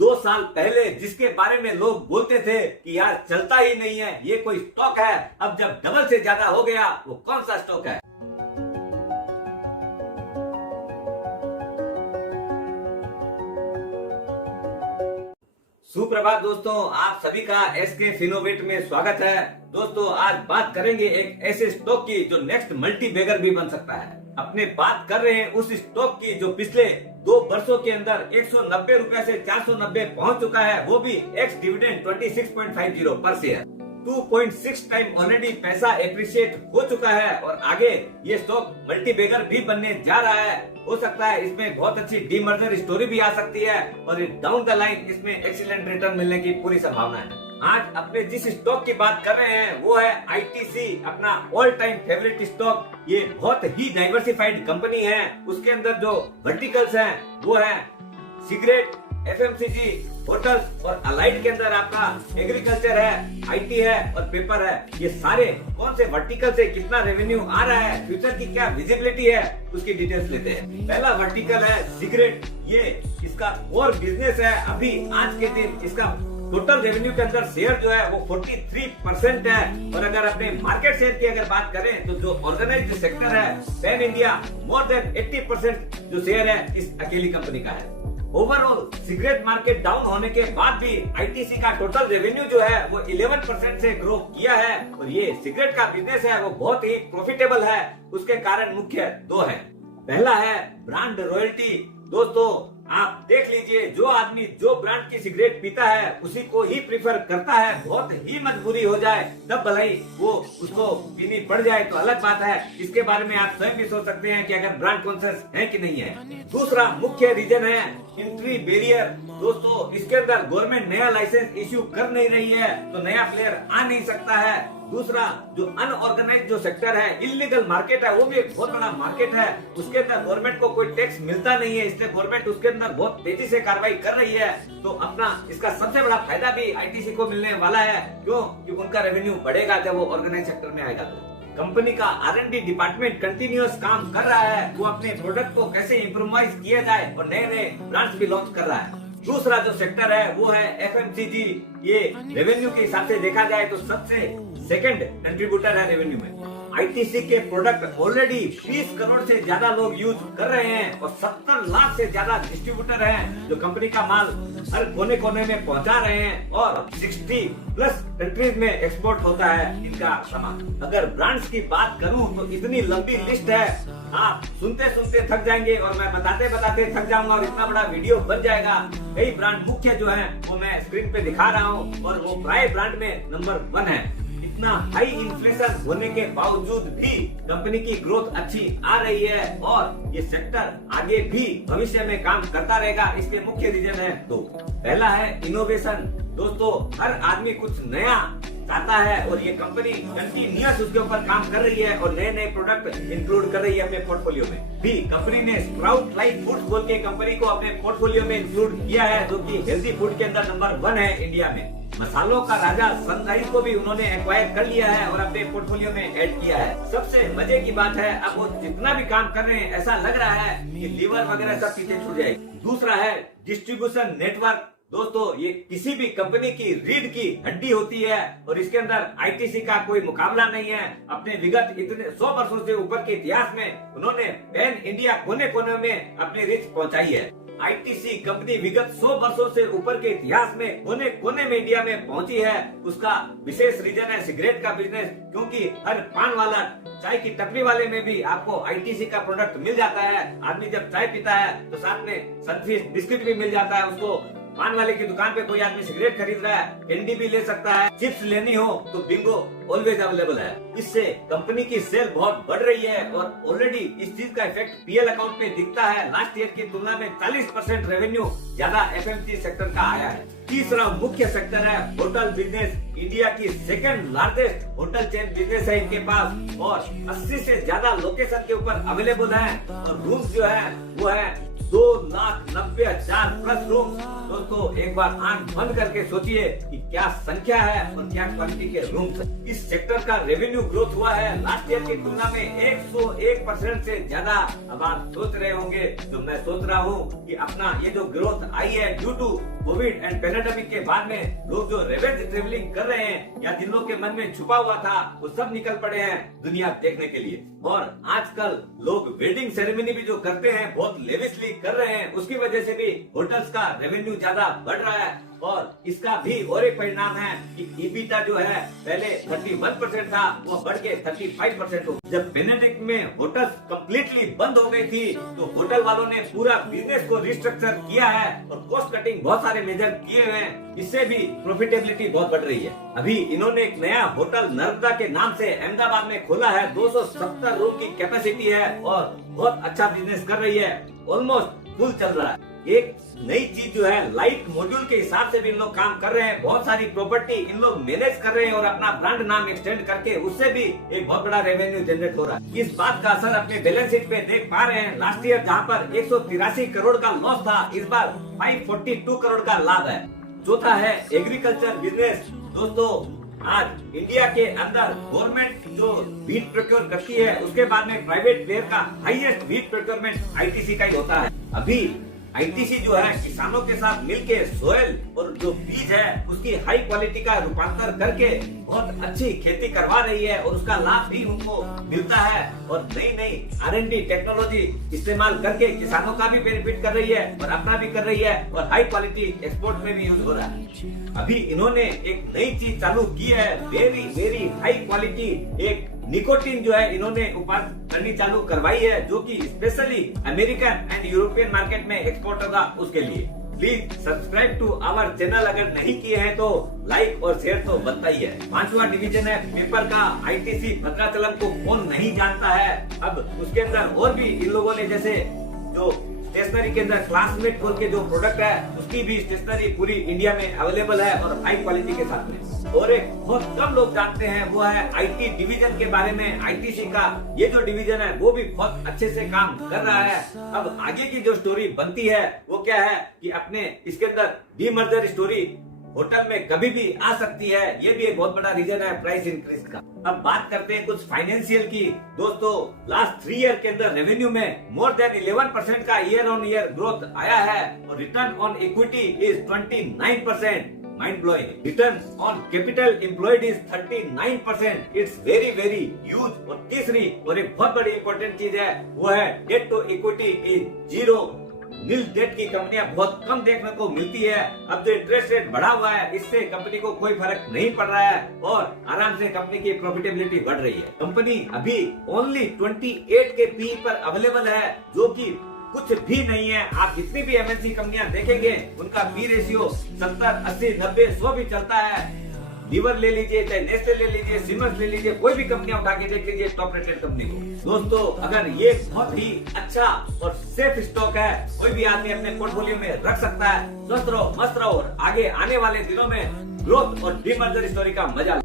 2 साल पहले जिसके बारे में लोग बोलते थे कि यार चलता ही नहीं है, ये कोई स्टॉक है, अब जब डबल से ज्यादा हो गया, वो कौन सा स्टॉक है? सुप्रभात दोस्तों, आप सभी का एसके फिनोवेट में स्वागत है। दोस्तों, आज बात करेंगे एक ऐसे स्टॉक की जो नेक्स्ट मल्टी बैगर भी बन सकता है। अपने बात कर रहे हैं उस स्टॉक की जो पिछले 2 वर्षों के अंदर 190 रुपए से 490 पहुंच चुका है, वो भी एक्स डिविडेंड 26.50 पर शेयर। 2.6 टाइम ऑलरेडी पैसा एप्रिशिएट हो चुका है और आगे ये स्टॉक मल्टी बैगर भी बनने जा रहा है। हो सकता है इसमें बहुत अच्छी डीमर्जर स्टोरी भी आ सकती है और डाउन द लाइन इसमें एक्सीलेंट रिटर्न मिलने की पूरी संभावना है। आज अपने जिस स्टॉक की बात कर रहे हैं वो है आईटीसी, अपना ऑल टाइम फेवरेट स्टॉक। ये बहुत ही डाइवर्सिफाइड कंपनी है। उसके अंदर जो वर्टिकल्स हैं वो है सिगरेट, एफएमसीजी, होटल्स और अलाइड के अंदर आपका एग्रीकल्चर है, आईटी है और पेपर है। ये सारे कौन से वर्टिकल से कितना रेवेन्यू आ रहा है, फ्यूचर की क्या विजिबिलिटी है, उसकी डिटेल्स लेते हैं। पहला वर्टिकल है सिगरेट। ये इसका कोर बिजनेस है। अभी आज के दिन इसका टोटल रेवेन्यू के अंदर शेयर जो है वो 43% है। और अगर अपने मार्केट शेयर की अगर बात करें तो जो ऑर्गेनाइज्ड सेक्टर है पैन इंडिया, मोर देन 80% जो शेयर है इस अकेली कंपनी का है। ओवरऑल सिगरेट मार्केट डाउन होने के बाद भी आईटीसी का टोटल रेवेन्यू जो है वो 11% से ग्रो किया है और ये सिगरेट का बिजनेस है वो बहुत ही प्रॉफिटेबल है। उसके कारण मुख्य 2 है। पहला है ब्रांड रॉयल्टी। दोस्तों, आप देख लीजिए, जो आदमी जो ब्रांड की सिगरेट पीता है उसी को ही प्रीफर करता है। बहुत ही मजबूरी हो जाए तब भलाई वो उसको पीनी पड़ जाए तो अलग बात है। इसके बारे में आप स्वयं भी सोच सकते हैं कि अगर ब्रांड कॉन्शियस है कि नहीं है। दूसरा मुख्य रीजन है एंट्री बैरियर। दोस्तों, इसके अंदर गवर्नमेंट नया लाइसेंस इश्यू कर नहीं रही है तो नया प्लेयर आ नहीं सकता है। दूसरा, जो अनऑर्गेनाइज्ड जो सेक्टर है, इलीगल मार्केट है, वो भी एक बहुत बड़ा मार्केट है। उसके अंदर गवर्नमेंट को कोई टैक्स मिलता नहीं है, इसलिए गवर्नमेंट उसके अंदर बहुत तेजी से कार्रवाई कर रही है। तो अपना इसका सबसे बड़ा फायदा भी आईटीसी को मिलने वाला है। क्यों? क्योंकि उनका रेवेन्यू बढ़ेगा जब वो ऑर्गेनाइज सेक्टर में आएगा। तो कंपनी का R&D डिपार्टमेंट कंटिन्यूअस काम कर रहा है। वो अपने प्रोडक्ट को कैसे इम्प्रोवाइज किया जाए और नए नए ब्रांड्स भी लॉन्च कर रहा है। दूसरा जो सेक्टर है वो है एफएमसीजी। ये रेवेन्यू के हिसाब से देखा जाए तो सबसे सेकंड कंट्रीब्यूटर है रेवेन्यू में। आईटीसी के प्रोडक्ट ऑलरेडी 20 करोड़ से ज्यादा लोग यूज कर रहे हैं और 70 लाख से ज्यादा डिस्ट्रीब्यूटर हैं जो कंपनी का माल हर कोने कोने में पहुंचा रहे हैं और 60+ कंट्रीज में एक्सपोर्ट होता है इनका सामान। अगर ब्रांड्स की बात करूं तो इतनी लंबी लिस्ट है, आप सुनते सुनते थक जाएंगे और मैं बताते बताते थक जाऊंगा और इतना बड़ा वीडियो बन जाएगा। कई ब्रांड मुख्य जो है वो मैं स्क्रीन पे दिखा रहा हूँ और वो प्राय ब्रांड में नंबर 1 है। इतना हाई इन्फ्लेशन होने के बावजूद भी कंपनी की ग्रोथ अच्छी आ रही है और ये सेक्टर आगे भी भविष्य में काम करता रहेगा। इसके मुख्य रीजन है 2। पहला है इनोवेशन। दोस्तों, हर आदमी कुछ नया चाहता है और ये कंपनी कंटिन्यूअस उसके ऊपर काम कर रही है और नए नए प्रोडक्ट इंक्लूड कर रही है अपने पोर्टफोलियो में। भी कंपनी ने स्प्राउट लाइफ फूड्स बोल के कंपनी को अपने पोर्टफोलियो में इंक्लूड किया है, जो कि हेल्दी फूड के अंदर नंबर 1 है इंडिया में। मसालों का राजा सनराइज को भी उन्होंने एक्वायर कर लिया है और अपने पोर्टफोलियो में ऐड किया है। सबसे मजे की बात है, अब वो जितना भी काम कर रहे हैं ऐसा लग रहा है कि लीवर वगैरह सब पीछे छूट जाएगी। दूसरा है डिस्ट्रीब्यूशन नेटवर्क। दोस्तों, ये किसी भी कंपनी की रीढ़ की हड्डी होती है और इसके अंदर आईटीसी का कोई मुकाबला नहीं है। अपने विगत इतने 100 वर्षों से ऊपर के इतिहास में उन्होंने पैन इंडिया कोने कोने में अपनी रीच पहुंचाई है। आईटीसी कंपनी विगत 100 वर्षों से ऊपर के इतिहास में कोने कोने में इंडिया में पहुंची है। उसका विशेष रीजन है सिगरेट का बिजनेस, क्योंकि हर पान वाला, चाय की टपरी वाले में भी आपको आईटीसी का प्रोडक्ट मिल जाता है। आदमी जब चाय पीता है तो साथ में सनफिश बिस्किट भी मिल जाता है उसको। पान वाले की दुकान पे कोई आदमी सिगरेट खरीद रहा है, कैंडी भी ले सकता है। चिप्स लेनी हो तो बिंगो ऑलवेज अवेलेबल है। इससे कंपनी की सेल बहुत बढ़ रही है और ऑलरेडी इस चीज का इफेक्ट पीएल अकाउंट में दिखता है। लास्ट ईयर की तुलना में 40% रेवेन्यू ज्यादा एफएमसीजी सेक्टर का आया है। तीसरा मुख्य सेक्टर है होटल बिजनेस। इंडिया की second largest hotel chain business है इनके पास और 80 से ज्यादा लोकेशन के ऊपर अवेलेबल है और रूम्स जो है वो है 2,90,000 प्लस रूम। दोस्तों एक बार आंख बंद करके सोचिए कि क्या संख्या है और क्या क्वालिटी के रूम्स है। इस सेक्टर का रेवेन्यू ग्रोथ हुआ है लास्ट ईयर की तुलना में 101% से ज्यादा। अब आप सोच रहे होंगे तो मैं सोच रहा हूँ कि अपना ये जो ग्रोथ आई है due to COVID and pandemic के बाद में लोग जो रिवेंज ट्रेवलिंग कर रहे हैं या जिन लोग के मन में छुपा हुआ था वो सब निकल पड़े हैं दुनिया देखने के लिए। और आजकल लोग वेडिंग सेरेमनी भी जो करते हैं बहुत लेविशली कर रहे हैं, उसकी वजह से भी होटल्स का रेवेन्यू ज्यादा बढ़ रहा है। और इसका भी और एक परिणाम है कि ईबिटा जो है पहले 31% था वो बढ़ के 35% हो। जब पैंडेमिक में होटल्स कम्प्लीटली बंद हो गई थी तो होटल वालों ने पूरा बिजनेस को रिस्ट्रक्चर किया है और कॉस्ट कटिंग बहुत सारे मेजर किए हुए हैं। इससे भी प्रॉफिटेबिलिटी बहुत बढ़ रही है। अभी इन्होंने एक नया होटल नर्मदा के नाम से अहमदाबाद में खोला है। 270 रूम की कैपेसिटी है और बहुत अच्छा बिजनेस कर रही है, ऑलमोस्ट फुल चल रहा है। एक नई चीज जो है लाइट मॉड्यूल के हिसाब से भी इन लोग काम कर रहे हैं। बहुत सारी प्रॉपर्टी इन लोग मैनेज कर रहे हैं और अपना ब्रांड नाम एक्सटेंड करके उससे भी एक बहुत बड़ा रेवेन्यू जनरेट हो रहा है। इस बात का असर अपने बैलेंस शीट पे देख पा रहे हैं। लास्ट ईयर जहाँ पर 183 करोड़ का लॉस था, इस बार 542 करोड़ का लाभ है। चौथा है एग्रीकल्चर बिजनेस। दोस्तों आज इंडिया के अंदर गवर्नमेंट जो व्हीट प्रोक्योर करती है उसके बाद में प्राइवेट प्लेयर का हाईएस्ट व्हीट प्रोक्योरमेंट आईटीसी का ही होता है। अभी आईटीसी जो है किसानों के साथ मिलके सोयल और जो बीज है उसकी हाई क्वालिटी का रूपांतर करके बहुत अच्छी खेती करवा रही है और उसका लाभ भी उनको मिलता है। और नई नई R&D टेक्नोलॉजी इस्तेमाल करके किसानों का भी बेनिफिट कर रही है और अपना भी कर रही है और हाई क्वालिटी एक्सपोर्ट में भी यूज हो रहा है। अभी इन्होंने एक नई चीज चालू की है, वेरी वेरी हाई क्वालिटी एक निकोटीन जो है इन्होंने उत्पादन करनी चालू करवाई है, जो कि specially American and European market में एक्सपोर्ट होगा उसके लिए। Please subscribe to our channel. अगर नहीं किए हैं तो लाइक और शेयर तो बनता ही है। 5वां डिवीजन है पेपर का। आईटीसी भद्राचलम को कौन नहीं जानता है। अब उसके अंदर और भी इन लोगों ने जैसे जो स्टेशनरी के अंदर क्लासमेट बोल के जो प्रोडक्ट है उसकी भी स्टेशनरी पूरी इंडिया में अवेलेबल है और हाई क्वालिटी के साथ में। और एक बहुत कम लोग जानते हैं वो है आईटी डिवीजन के बारे में। आईटीसी का ये जो डिवीजन है वो भी बहुत अच्छे से काम कर रहा है। अब आगे की जो स्टोरी बनती है वो क्या है कि अपने इसके अंदर डीमर्जर स्टोरी होटल में कभी भी आ सकती है। ये भी एक बहुत बड़ा रीजन है प्राइस इंक्रीज का। अब बात करते हैं कुछ फाइनेंशियल की। दोस्तों लास्ट 3 ईयर के अंदर रेवेन्यू में मोर देन 11% का ईयर ऑन ईयर ग्रोथ आया है और return on equity is 29%। Mind blowing. Return on capital employed is 39%। It's very very huge. और तीसरी और एक बहुत बड़ी इंपॉर्टेंट चीज है वो है debt to equity is 0। Nil debt की कंपनियां बहुत कम देखने को मिलती है। अब जो इंटरेस्ट रेट बढ़ा हुआ है इससे कंपनी को कोई फर्क नहीं पड़ रहा है और आराम से कंपनी की प्रॉफिटेबिलिटी बढ़ रही है। कंपनी अभी ओनली 28 के पी पर अवेलेबल है, जो कि कुछ भी नहीं है। आप जितनी भी एमएनसी कंपनियां देखेंगे उनका पी रेशियो 70, 80, 90, 100 भी चलता है। लीवर ले लीजिए, चाहे नेस्ले ले लीजिए, सिमंस ले लीजिए, कोई भी कंपनियां उठा के देख लीजिए टॉप रेटेड कंपनी को। दोस्तों अगर ये बहुत ही अच्छा और सेफ स्टॉक है, कोई भी आदमी अपने पोर्टफोलियो में रख सकता है। स्वस्थ रहो, मस्त रहो और आगे आने वाले दिनों में ग्रोथ और डीमर्जर स्टोरी का मजा